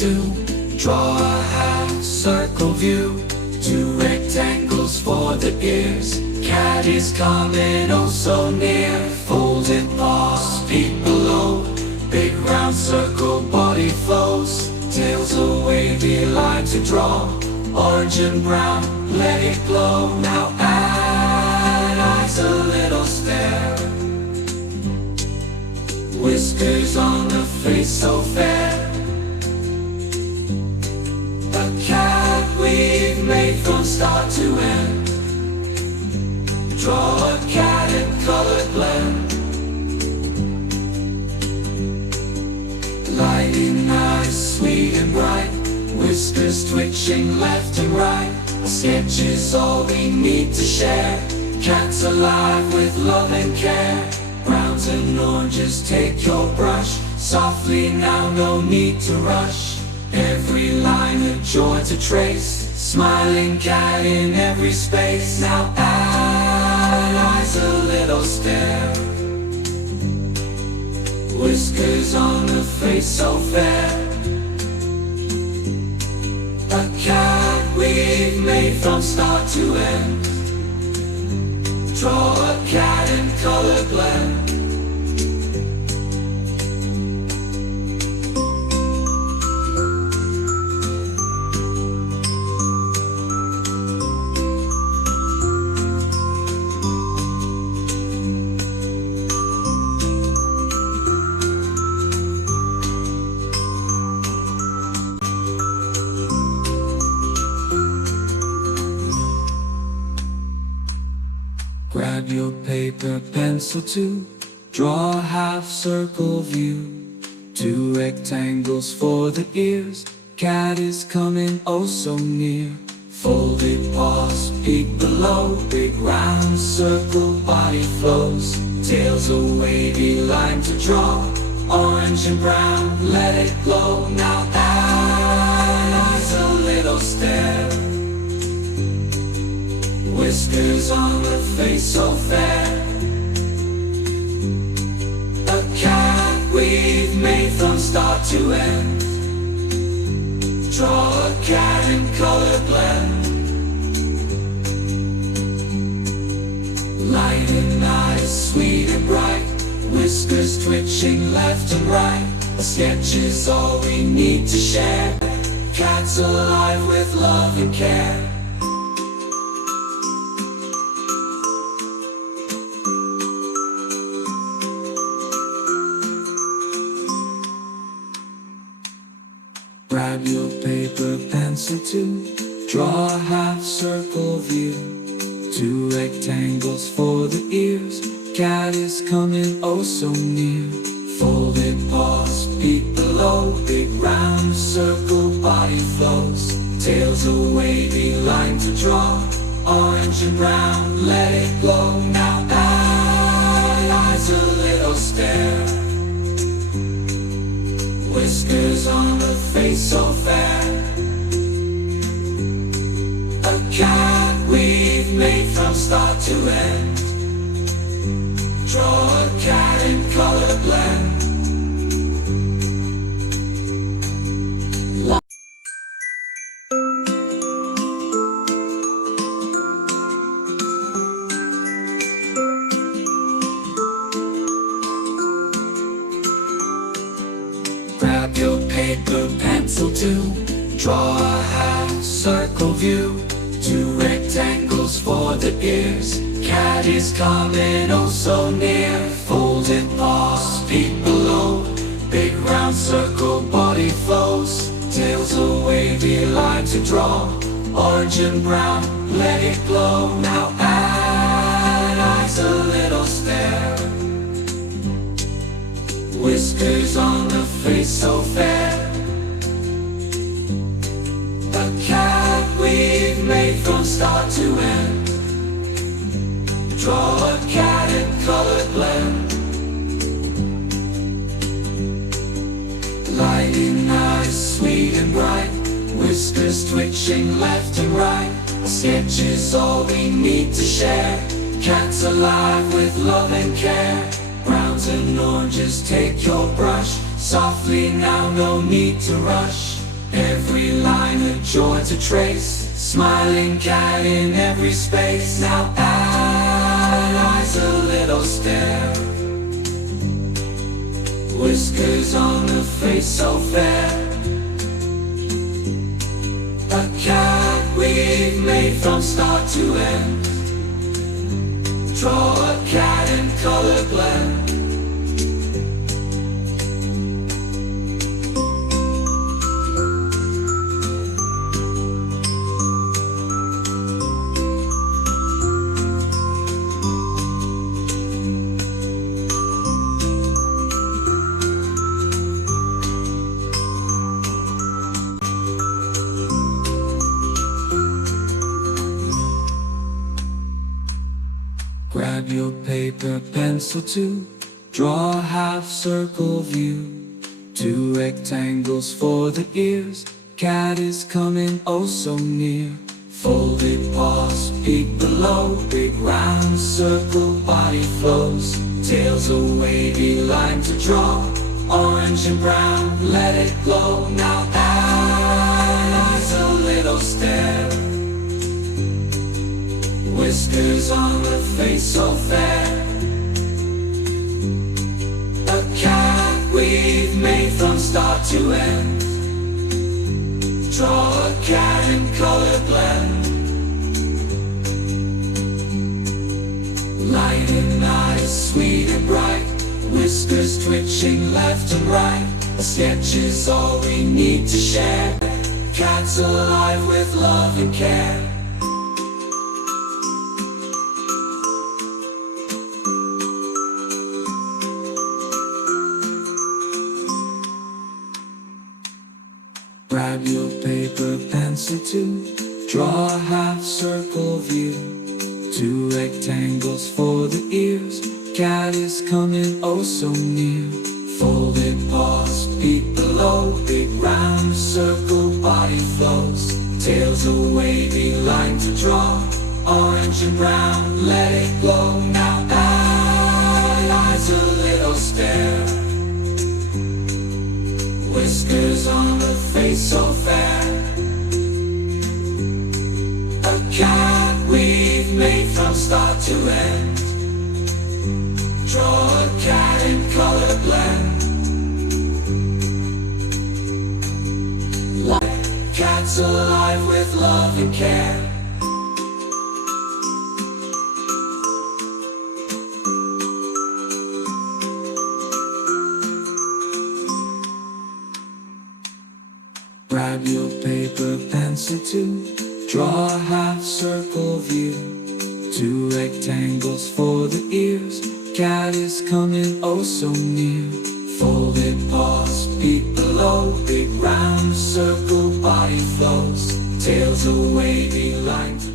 2. Draw a half circle view. 2 rectangles for the ears. Cat is coming oh so near. Folded paws, feet below. Big round circle, body flows. Tail's a wavy line to draw. Orange and brown, let it glow. Now add eyes, a little stare. Whiskers on the face so fair. A cat we've made from start to end. Draw a cat in color blend. Lighting eyes, sweet and bright. Whiskers twitching left and right. A sketch is all we need to share. Cat's alive with love and care. Browns and oranges, take your brush. Softly now, no need to rush. Every line a joy to trace. Smiling cat in every space. Now add eyes, a little stare. Whiskers on the face so fair. A cat we've made from start to end. Draw a cat in color blend. Grab your paper, pencil too. Draw a half circle view. 2 rectangles for the ears. Cat is coming oh so near. Folded paws, peek below. Big round circle, body flows. Tail's a wavy line to draw. Orange and brown, let it glow. Now add eyes, a little stare. Whiskers on the face so fair. A cat we've made from start to end. Draw a cat in color blend. Light and eyes, sweet and bright. Whiskers twitching left and right. A sketch is all we need to share. Cat's alive with love and care. Grab your paper, pencil too. Draw a half circle view. 2 rectangles for the ears. Cat is coming oh so near. Folded paws, peek below. Big round circle, body flows. Tail's a wavy line to draw. Orange and brown, let it glow. Now add eyes, a little stare. Whiskers on the face so fair. A cat we've made from start to end. Draw a cat in color blend. Grab your paper, pencil too. Draw a half circle view. 2 rectangles for the ears. Cat is coming oh so near. Folded paws, feet below. Big round circle, body flows. Tail's a wavy line to draw. Orange and brown, let it glow. Now add eyes, a little stare. Whiskers on the face so fair. A cat we've made from start to end. Draw a cat in color blend. Lighting eyes, sweet and bright. Whiskers twitching left and right. A sketch is all we need to share. Cat's alive with love and care. Browns and oranges, take your brush. Softly now, no need to rush. Every line a joy to trace, smiling cat in every space. Now add eyes a little stare, whiskers on a face so fair. A cat we've made from start to end. Draw a cat in color blend. Grab your paper pencil to draw a half circle view. 2 rectangles for the ears, cat is coming oh so near. Folded paws peek below, big round circle body flows. Tail's a wavy line to draw, orange and brown let it glow. Now add eyes a little stare, whiskers on the face so fair. A cat we've made from start to end. Draw a cat in color blend. Light and eyes sweet and bright, whiskers twitching left and right. A sketch is all we need to share. Cat's alive with love and care. Grab your paper pencil to draw a half circle view. 2 rectangles for the ears, cat is coming oh so near. Folded paws peek below, big round circle body flows. Tail's a wavy line to draw, orange and brown let it glow. Now add eyes a little stare, whiskers on the face so fair. A cat we've made from start to end. Draw a cat in color blend. Cat's alive with love and care. Grab your paper pencil to draw a half circle view. 2 rectangles for the ears, cat is coming oh so near. Folded paws peek below, big round circle body flows. Tail's a wavy line to